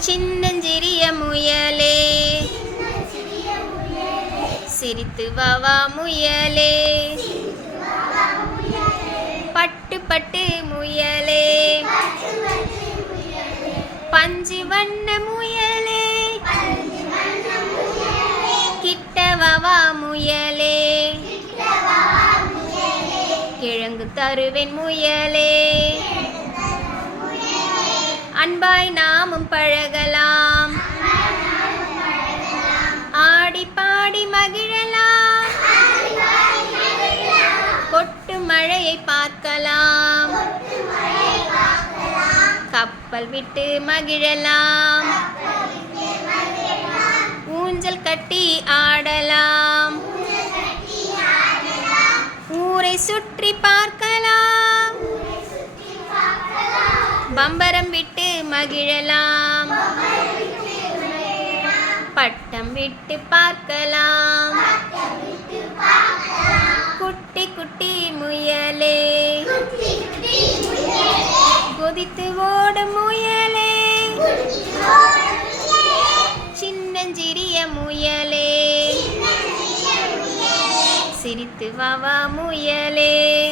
சின்னஞ்சிறிய முயலே. சிரித்து வாவா முயலே. பட்டு பட்டு முயலே. பஞ்சு வண்ண முயலே. கிட்ட வாவா முயலே. கிழங்கு தருவேன் முயலே. அன்பாய் நாமும் பழகலாம். ஆடி பாடி மகிழலாம். கொட்டு மழையை பார்க்கலாம். கப்பல் விட்டு மகிழலாம். ஊஞ்சல் கட்டி ஆடலாம். ஊரை சுற்றி பார்க்கலாம். பம்பரம் விட்டு மகிழலாம். பட்டம் விட்டு பார்க்கலாம். குட்டி குட்டி முயலே. குதித்து ஓடும் முயலே. சின்னஞ்சிறிய முயலே. சிரித்து வாவா முயலே.